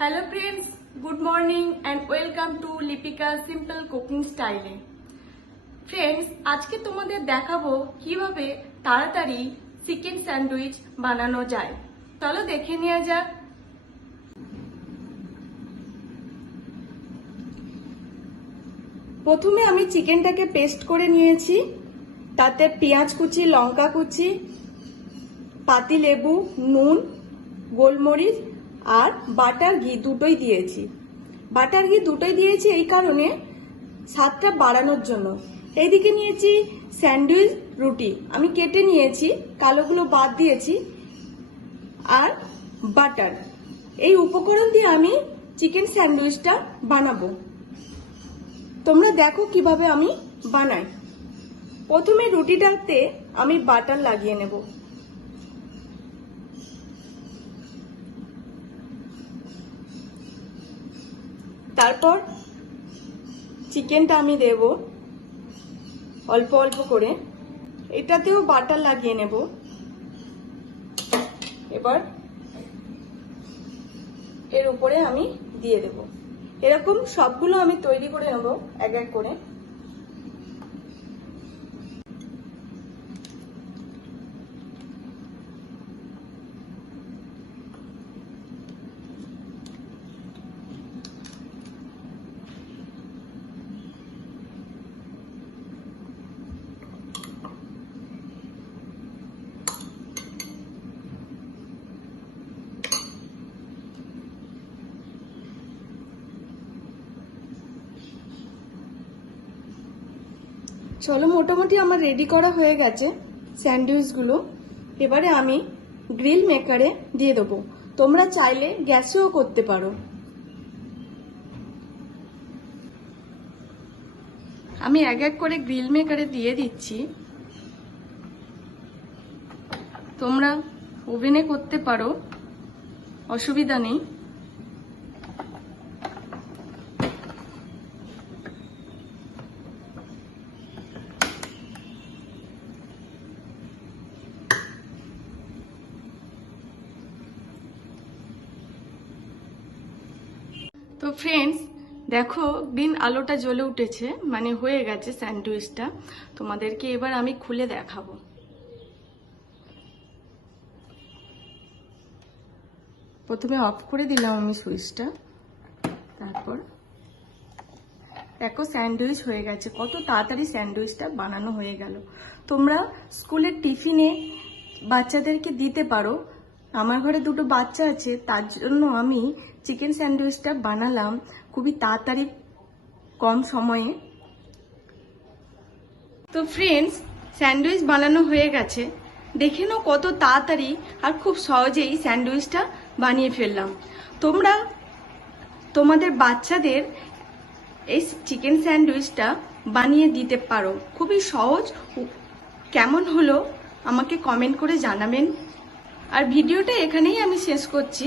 Hello friends, good morning and welcome to Lipika Simple Cooking Style. Friends, আজকে তোমাদের দেখাবো কিভাবে তাড়াতাড়ি চিকেন স্যান্ডউইচ বানানো যায়। চলো দেখে নেওয়া যাক। প্রথমে আমি চিকেনটাকে পেস্ট করে নিয়েছি, তাতে পেঁয়াজ কুচি, লঙ্কা কুচি, পাতিলেবু, নুন, গোলমরিচ আর বাটার ঘি দুটোই দিয়েছি। বাটার ঘি দুটোই দিয়েছি এই কারণে স্বাদটা বাড়ানোর জন্য। এইদিকে নিয়েছি স্যান্ডউইচ রুটি, আমি কেটে নিয়েছি, কালোগুলো বাদ দিয়েছি, আর বাটার। এই উপকরণ দিয়ে আমি চিকেন স্যান্ডউইচটা বানাবো। তোমরা দেখো কিভাবে আমি বানাই। প্রথমে রুটিটাতে আমি বাটার লাগিয়ে নেব। তারপর চিকেনটা আমি দেব অল্প অল্প করে, এটাতেও বাটার লাগিয়ে নেব। এবার এর উপরে আমি দিয়ে দেব। এরকম সবগুলো আমি তৈরি করে নেব এক এক করে। চলো, মোটামুটি আমার রেডি করা হয়ে গেছে স্যান্ডউইচগুলো। এবারে আমি গ্রিল মেকারে দিয়ে দেবো। তোমরা চাইলে গ্যাসেও করতে পারো। আমি এক এক করে গ্রিল মেকারে দিয়ে দিচ্ছি। তোমরা ওভেনে করতে পারো, অসুবিধা নেই। তো ফ্রেন্ডস, দেখো গ্রিন আলোটা জ্বলে উঠেছে, মানে হয়ে গেছে স্যান্ডউইচটা। তোমাদেরকে এবার আমি খুলে দেখাবো। প্রথমে অফ করে দিলাম আমি সুইচটা। তারপর দেখো স্যান্ডউইচ হয়ে গেছে। কত তাড়াতাড়ি স্যান্ডউইচটা বানানো হয়ে গেল। তোমরা স্কুলের টিফিনে বাচ্চাদেরকে দিতে পারো। আমার ঘরে দুটো বাচ্চা আছে, তার জন্য আমি চিকেন স্যান্ডউইচটা বানালাম খুবই তাড়াতাড়ি, কম সময়ে। তো ফ্রেন্ডস, স্যান্ডউইচ বানানো হয়ে গেছে। দেখে নাও কত তাড়াতাড়ি আর খুব সহজেই স্যান্ডউইচটা বানিয়ে ফেললাম। তোমরা তোমাদের বাচ্চাদের এই চিকেন স্যান্ডউইচটা বানিয়ে দিতে পারো, খুবই সহজ। কেমন হলো আমাকে কমেন্ট করে জানাবেন। আর ভিডিওটা এখানেই আমি শেষ করছি।